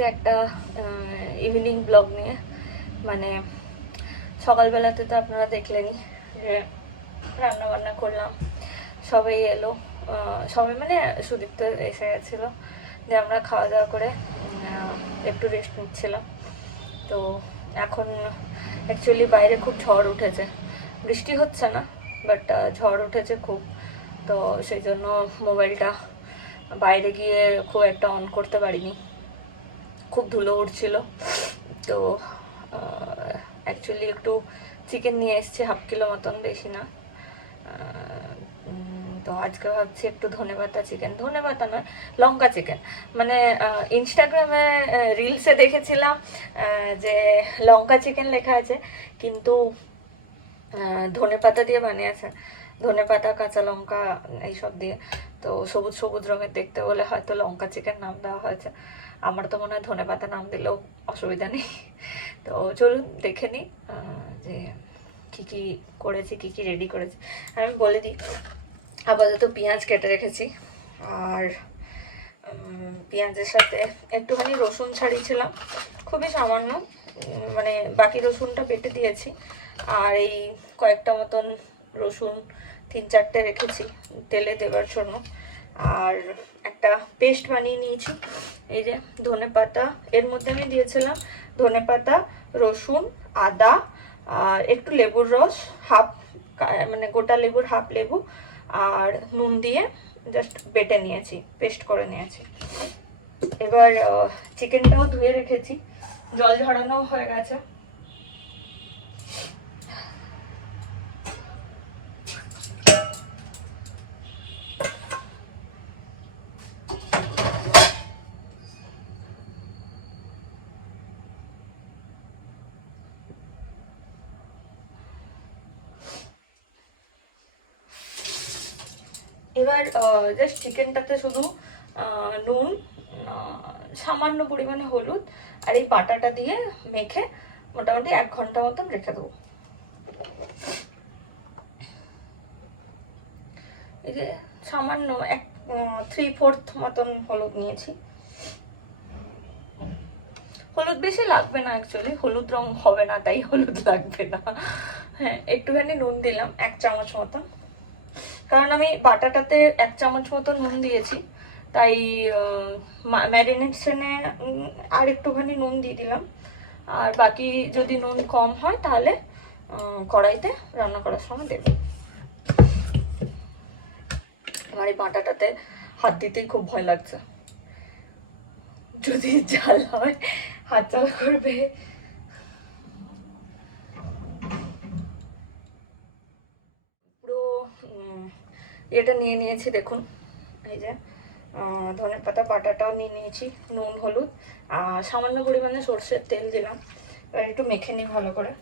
এসেছে একটা evening blog নিয়ে। মানে সকালবেলাতে তো আপনারা দেখলেনই যে রান্না বান্না করলাম, সবাই এলো, সবাই মানে সুদীপ্ত এসে গেছিলো, যে আমরা খাওয়া দাওয়া করে একটু রেস্ট নিচ্ছিলাম। তো এখন অ্যাকচুয়ালি বাইরে খুব ঝড় উঠেছে, বৃষ্টি হচ্ছে না বাট ঝড় উঠেছে খুব। তো সেই জন্য মোবাইলটা বাইরে গিয়ে খুব একটা অন করতে পারিনি, খুব ধুলো উঠছিল। তো অ্যাকচুয়ালি একটু চিকেন নিয়ে এসেছি, 1/2 কিলো মতন, বেশি না। তো আজকে ভাবছি একটু ধনেপাতা চিকেন, ধনেপাতা নয়, লঙ্কা চিকেন। মানে ইনস্টাগ্রামে রিলসে দেখেছিলাম যে লঙ্কা চিকেন লেখা আছে, কিন্তু ধনেপাতা দিয়ে বানিয়েছে, ধনেপাতা কাঁচা লঙ্কা এইসব দিয়ে। তো সবুজ সবুজ রঙের দেখতে বলে হয়তো লঙ্কা চিকেন নাম দেওয়া হয়েছে। আমার তো মনে হয় ধনেপাতা নাম দিলেও অসুবিধা নেই। তো চলুন দেখে নিই যে কী কী করেছি, কী কী রেডি করেছি। আমি বলে দিই, আপাতত পেঁয়াজ কেটে রেখেছি, আর পেঁয়াজের সাথে একটুখানি রসুন ছাড়িয়েছিলাম, খুবই সামান্য, মানে বাকি রসুনটা বেটে দিয়েছি। আর এই কয়েকটা মতন রসুন 3-4টে রেখেছি তেলে দেবার জন্য। আর একটা পেস্ট বানিয়ে নিয়েছি, এই যে ধনেপাতা, এর মধ্যে আমি দিয়েছিলাম ধনেপাতা, রসুন, আদা, আর একটু লেবুর রস, মানে গোটা লেবুর 1/2 লেবু, আর নুন দিয়ে জাস্ট বেটে নিয়েছি, পেস্ট করে নিয়েছি। এবার চিকেনটাও ধুয়ে রেখেছি, জল ঝরানো হয়ে গেছে। এবার জাস্ট চিকেনটাতে শুধু নুন, সামান্য পরিমাণে হলুদ আর এই বাটাটা দিয়ে মেখে মোটামুটি 1 ঘন্টা মতন রেখে দেবো। এই যে সামান্য 3/4 মতন হলুদ নিয়েছি। হলুদ বেশি লাগবে না, অ্যাকচুয়ালি হলুদ রং হবে না, তাই হলুদ লাগবে না। হ্যাঁ, একটুখানি নুন দিলাম 1 চামচ মতন, কারণ আমি বাটাটাতে 1 চামচ মতো নুন দিয়েছি, তাই ম্যারিনেশনে আর একটুখানি নুন দিয়ে দিলাম। আর বাকি যদি নুন কম হয় তাহলে কড়াইতে রান্না করার সময় দেব। আমার এই বাটাটাতে হাত দিতেই খুব ভয় লাগছে, যদি ঝাল হয় হাত জ্বালা করবে। পুরো এটা নিয়ে নিয়েছি, দেখুন এই যে ধনেপাতা বাটাটাও নিয়ে নিয়েছি, নুন, হলুদ, সামান্য পরিমাণে সর্ষের তেল দিলাম। এবার একটু মেখে নিই ভালো করে।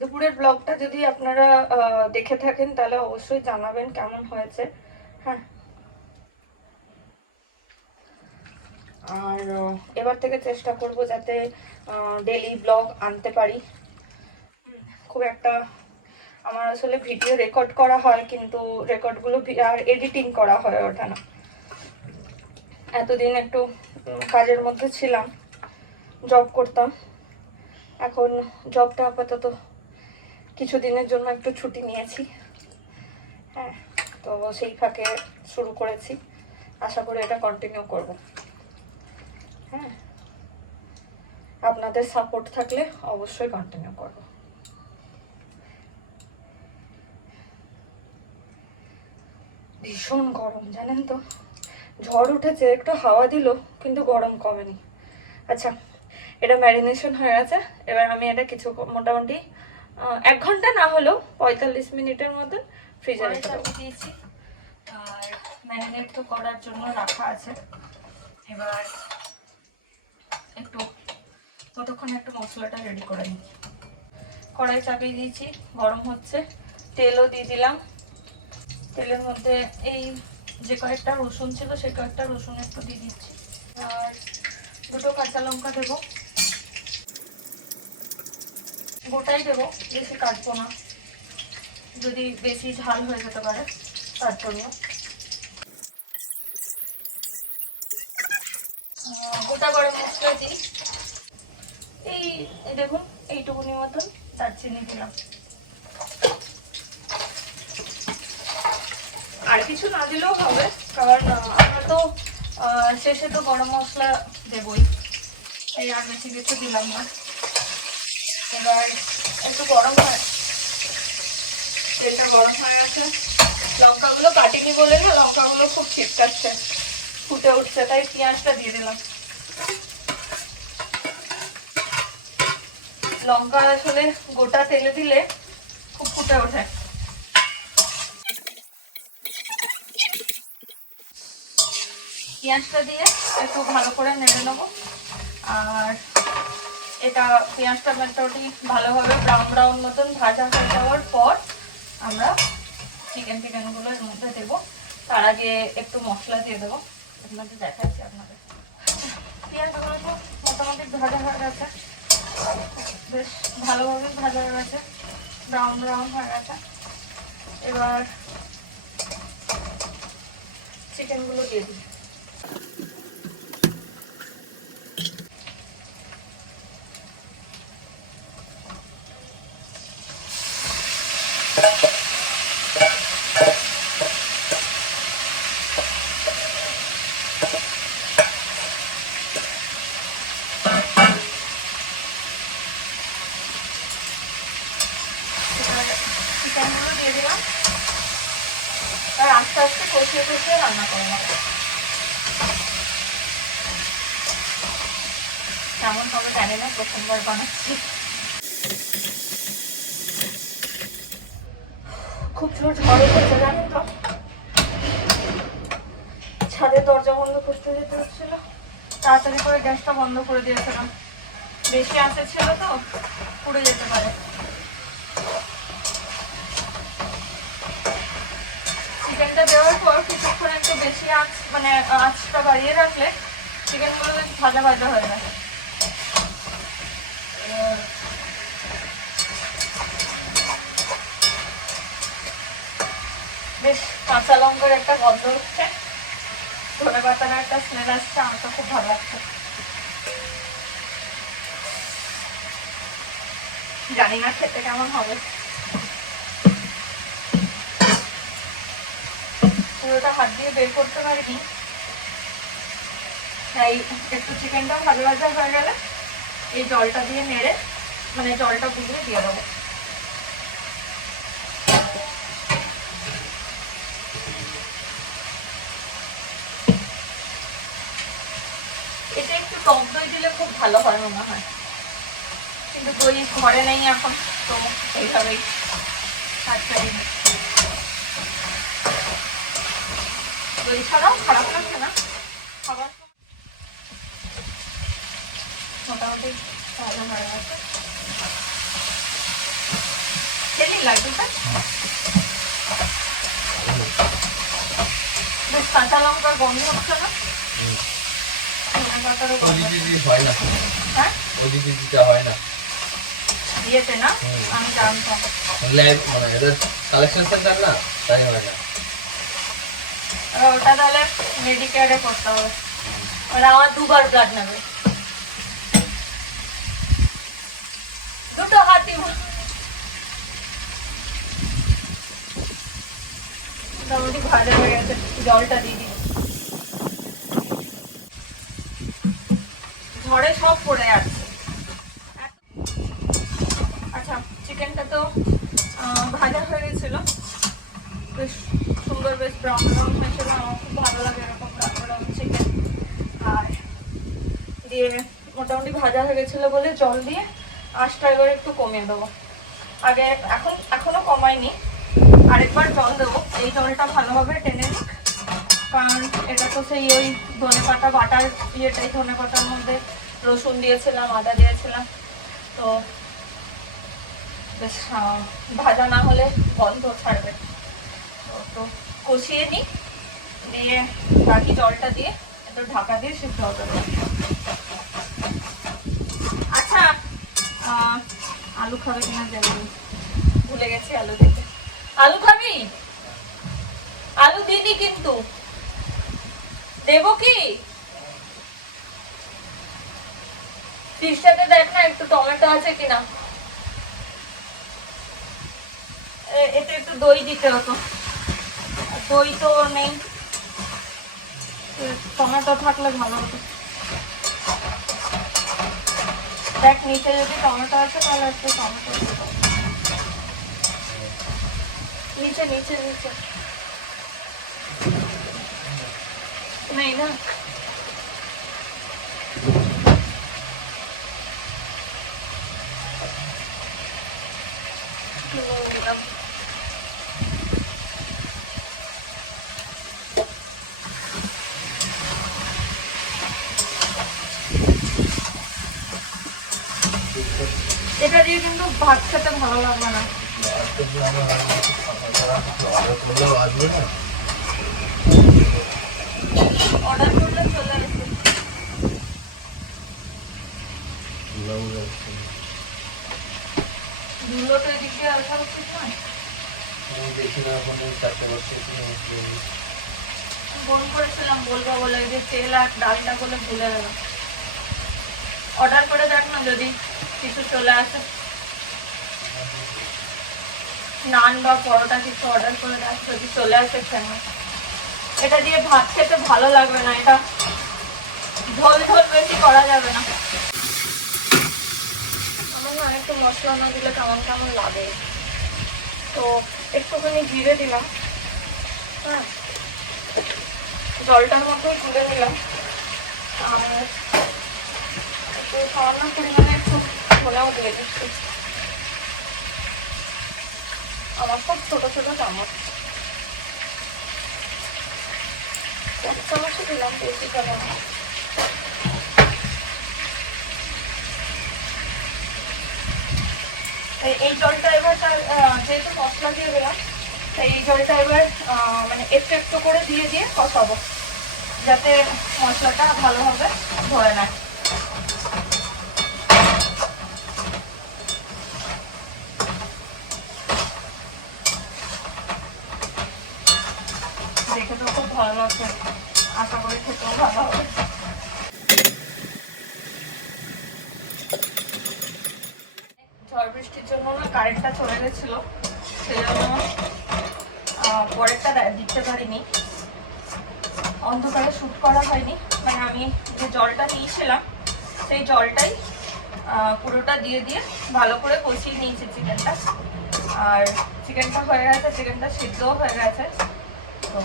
দুপুরের ব্লগটা যদি আপনারা দেখে থাকেন তাহলে অবশ্যই জানাবেন কেমন হয়েছে। হ্যাঁ, আর এবার থেকে চেষ্টা করব যাতে ডেইলি ব্লগ আনতে পারি। খুব একটা আমার আসলে ভিডিও রেকর্ড করা হয়, কিন্তু রেকর্ডগুলো আর এডিটিং করা হয়ে ওঠে না। এতদিন একটু কাজের মধ্যে ছিলাম, জব করতাম, এখন জবটা আপাতত কিছুদিনের জন্য একটু ছুটি নিয়েছি। হ্যাঁ, তো সেই ফাঁকে শুরু করেছি, আশা করি এটা কন্টিনিউ করব। হ্যাঁ, আপনাদের সাপোর্ট থাকলে অবশ্যই কন্টিনিউ করব। ভীষণ গরম জানেন তো, ঝড় উঠেছে, একটু হাওয়া দিল কিন্তু গরম কমেনি। আচ্ছা, এটা ম্যারিনেশন হয়ে গেছে। এবার আমি এটা কিছু মোটামুটি 1 ঘন্টা না হলেও 45 মিনিটের মতন ফ্রিজে রেখে দিয়েছি। আর ম্যারিনেট তো করার জন্য রাখা আছে। এবার একটু ততক্ষণ একটু মশলাটা রেডি করে নিই। কড়াই চাপিয়ে দিয়েছি, গরম হচ্ছে, তেলও দিয়ে দিলাম। তেলের মধ্যে এই যে কয়েকটা রসুন ছিল সেই কয়েকটা রসুন একটু দিয়ে দিচ্ছি, আর 2টো কাঁচা লঙ্কা দেবো। গোটাই দেবো, বেশি কাটবো না, যদি বেশি ঝাল হয়ে যেতে পারে তার জন্য। গোটা গরম মশলা দিই এই দেখুন এইটুকুনি মতন, দারচিনি দিলাম। আর কিছু না দিলেও হবে, কারণ আমরা তো শেষে তো গরম মশলা দেবই, এই আর বেশি কিছু দিলাম না। এবার একটু গরম হয়, তেলটা গরম হয়ে গেছে, লঙ্কাগুলো কাটিনি বলে না লঙ্কাগুলো খুব ছিটকাচ্ছে, ফুটে উঠছে, তাই পেঁয়াজটা দিয়ে দিলাম। লঙ্কা আসলে গোটা তেলে দিলে খুব ফুটে ওঠে। পেঁয়াজটা দিয়ে একটু ভালো করে নেড়ে নেবো। আর এটা পেঁয়াজটা মোটামুটি ভালোভাবে ব্রাউন ব্রাউন মতন ভাজা হয়ে যাওয়ার পর আমরা চিকেনগুলো এর মধ্যে দেবো। তার আগে একটু মশলা দিয়ে দেবো, আপনাদের দেখাচ্ছি। আপনাদের পেঁয়াজগুলো তো মোটামুটি ভাজা হয়ে গেছে, বেশ ভালোভাবে ভাজা হয়ে গেছে, ব্রাউন ব্রাউন হয়ে গেছে। এবার চিকেনগুলো দিয়ে দিই। চিকেনগুলো দিয়ে দিলাম, আর আস্তে আস্তে কষিয়ে কষিয়ে রান্না করবো। কেমন হবে জানি না, প্রথমবার বানাচ্ছি। খুব জোর ঝড় উঠেছে জানেন তো, ছাদের দরজা বন্ধ করতে যেতে হচ্ছিল, তাড়াতাড়ি করে গ্যাসটা বন্ধ করে দিয়েছিলাম, বেশি আঁচে ছিল তো পুড়ে যেতে পারে। চিকেনটা দেওয়ার পর কিছুক্ষণ একটু বেশি আঁচ, মানে আঁচটা বাড়িয়ে রাখলে চিকেনগুলো বেশ ভাজা ভাজা হয়ে যায়। বেশ কাঁচা লঙ্কার একটা গন্ধ হচ্ছে, ধনে পাতার একটা স্মেল আসছে, আমার তো খুব ভালো লাগছে। জানি না খেতে কেমন হবে, পুরোটা হাত দিয়ে বের করতে পারিনি, তাই একটু চিকেনটা ভাজা ভাজা হয়ে গেলে এই জলটা দিয়ে নেড়ে, মানে জলটা বুঝিয়ে দিয়ে দেবো। এটা একটু টক দই দিলে খুব ভালো হয় মনে হয়, কিন্তু দই ঘরে নেই এখন, তো এইভাবেই ছাড়ি। দই ছাড়াও খারাপ লাগছে না খাবার, মোটামুটি ভালো হয়ে গেছে। খেলি লাগবে স্যার, বেশ কাঁচা লঙ্কার গন্ধ হচ্ছে না, ধনে পাতারও গন্ধ হ্যাঁ হয় না দিয়েছে না, আমি জানতাম। কালেকশন সেন্টার না, তাই হয় না। ওটা তাহলে মেডিকেয়ারে করতে হবে, মানে আমার 2বার ব্লাড নেবে, দুটো হাতি। মোটামুটি ভালো হয়ে গেছে, জলটা দিয়ে দিই, ঝড়ে সব পড়ে যাচ্ছে। আচ্ছা, চিকেনটা তো ভাজা হয়ে গেছিল, বেশ সুন্দর, বেশ ব্রাউন ব্রাউন হয়েছিল, আমার খুব ভালো লাগে এরকম ব্রাউন ব্রাউন চিকেন। আর দিয়ে মোটামুটি ভাজা হয়ে গেছিলো বলে জল দিয়ে আঁচটা এবার একটু কমিয়ে দেবো। আগে এখনো কমাইনি, আরেকবার জল দেবো, এই জলটা ভালোভাবে টেনে নিক, কারণ এটা তো সেই ওই ধনে পাতা বাটার ইয়েটাই, ধনে পাতার মধ্যে রসুন দিয়েছিলাম, আদা দিয়েছিলাম, তো বেশ ভাজা না হলে গন্ধ ছাড়বে। তো কষিয়ে নিই, দিয়ে বাকি জলটা দিয়ে একটু ঢাকা দিয়ে সিদ্ধ হবে। আচ্ছা, আলু খাবে কিনা জানি না। ভুলে গেছি আলু দিতে। আলু খাবি? আলু দিদি কিন্তু দেবো কি? ফ্রিজটাতে দেখ না একটু টমেটো আছে কিনা। এতে একটু দই দিতে হতো, দই তো নেই, টমেটো থাকলে ভালো হতো। দেখ নিচে যদি টমেটো আছে তাহলে একটু টমেটো দিতে হবে। নিচে নিচে নিচে নেই না। দিলাম। এটা দিয়ে কিন্তু ভাত খেতে ভালো লাগবে না। অর্ডার করলে চলে আসবে। ধুলো তো এদিক দিয়ে আসা উচিত নয়। ফোন করেছিলাম বলবো বলে, যে তেল আর ডালটা বলে ভুলে গেলাম। অর্ডার করে দেখ না যদি কিছু চলে আসে, নান বা পরোটা কিছু অর্ডার করে দেখ, যদি চলে আসে খেয়ে। এটা দিয়ে ভাত খেতে ভালো লাগবে না, এটা ঝোল ঝোল বেশি করা যাবে না। আমার না একটু মশলা না দিলে কেমন কেমন লাগে, তো একটুখানি জিরে দিলাম, হ্যাঁ, জলটার মতোই তুলে নিলাম, আর একটু সামান্য পরিমাণে একটু ধনেও দিয়ে দিচ্ছি। আমার সব ছোট ছোট চামচ, চামচই দিলাম, বেশি চামচ। এই জলটা এবার যেহেতু মশলা দিয়ে দিলাম, তাই এই জলটা এবার মানে একটু একটু করে দিয়ে দিয়ে কষাবো, যাতে মশলাটা ভালোভাবে ধরে নেয়। দেখে তো খুব ভালো লাগছে, আশা করি খেতেও ভালো হবে। ঝড় বৃষ্টির জন্য না কারেন্টটা চলে গেছিল, সেই জন্য পরেরটা দিতে পারিনি, অন্ধকারে শ্যুট করা হয়নি। মানে আমি যে জলটা দিয়েছিলাম সেই জলটাই পুরোটা দিয়ে দিয়ে ভালো করে কষিয়ে নিয়েছি চিকেনটা, আর চিকেনটা হয়ে গেছে, চিকেনটা সিদ্ধও হয়ে গেছে। তো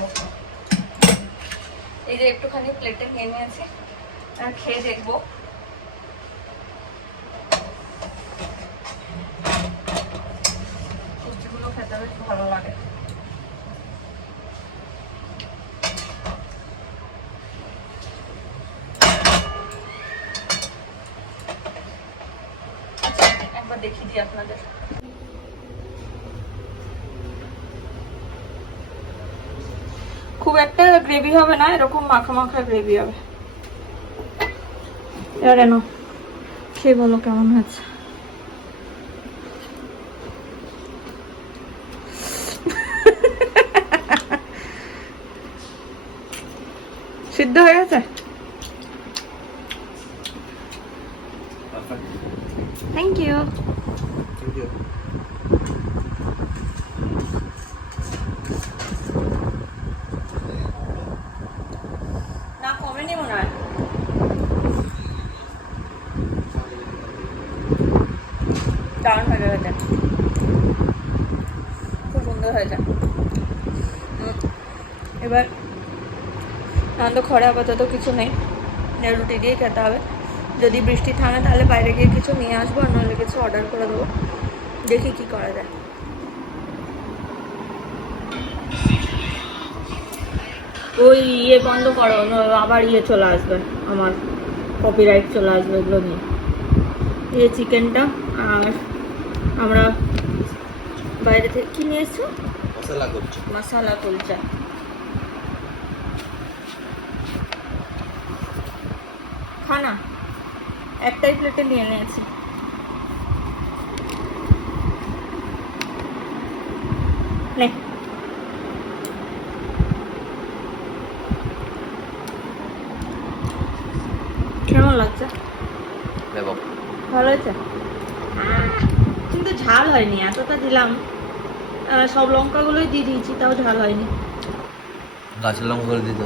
এই যে একটুখানি প্লেটে নিয়ে নিয়েছি, আর খেয়ে দেখবো। সবজিগুলো খেতে বেশ ভালো লাগে। একবার দেখিয়ে দিই আপনাদের। খুব একটা গ্রেভি হবে না, এরকম মাখা মাখা গ্রেভি হবে। এবারে না খেয়ে বলো কেমন হয়েছে। সিদ্ধ হয়ে গেছে? Thank you. না কমেনি মনে হয়, দারুণ হয়ে গেছে, খুব সুন্দর হয়েছে। এবার তো ঘরে আপাতত কিছু নেই, রুটি দিয়ে খেতে হবে। যদি বৃষ্টি থামে তাহলে বাইরে গিয়ে কিছু নিয়ে আসবো, আর নাহলে কিছু অর্ডার করে দেবো, দেখি কি করা যায়। ওই ইয়ে বন্ধ করো, আবার ইয়ে চলে আসবে, আমার কপিরাইট চলে আসবে এগুলো নিয়ে। এই চিকেনটা, আর আমরা বাইরে থেকে কি নিয়ে এসছো? মশালা কুলচা। খানা একটাই প্লেটে নিয়ে নিয়েছি। কেমন লাগছে? ব্যাপক। ভালো হয়েছে? কিন্তু ঝাল হয়নি, এতটা দিলাম, সব লঙ্কাগুলোই দিয়ে দিয়েছি, তাও ঝাল হয়নি। গাছের লঙ্কা করে দিত।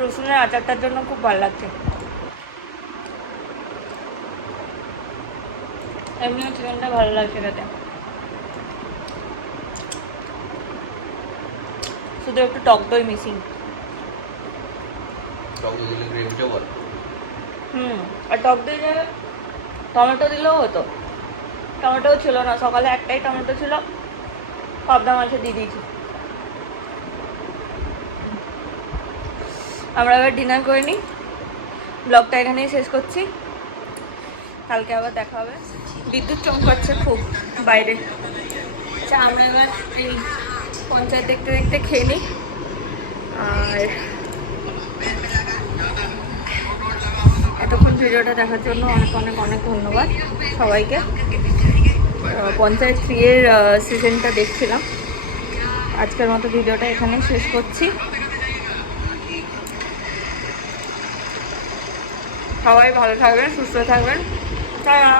রসুনের আচারটার জন্য খুব ভালো লাগছে। এমনিও চিকেনটা ভালো লাগছে খেতে, শুধু একটু টক দই মিসিং। আর টক দই জায়গায় টমেটো দিলেও হতো, টমেটোও ছিল না, সকালে একটাই টমেটো ছিল, পাবদা মাছে দিয়ে দিয়েছি। আমরা এবার ডিনার করে নিই, ব্লগটা এখানেই শেষ করছি, কালকে আবার দেখা হবে। বিদ্যুৎ চমকাচ্ছে খুব বাইরে। আচ্ছা, আমরা এবার এই পঞ্চায়েত দেখতে দেখতে খেয়ে নিই। আর এতক্ষণ ভিডিওটা দেখার জন্য অনেক অনেক অনেক ধন্যবাদ সবাইকে। পঞ্চায়েত 3 এর সিজনটা দেখছিলাম। আজকের মতো ভিডিওটা এখানেই শেষ করছি। সবাই ভালো থাকবেন, সুস্থ থাকবেন। টাটা।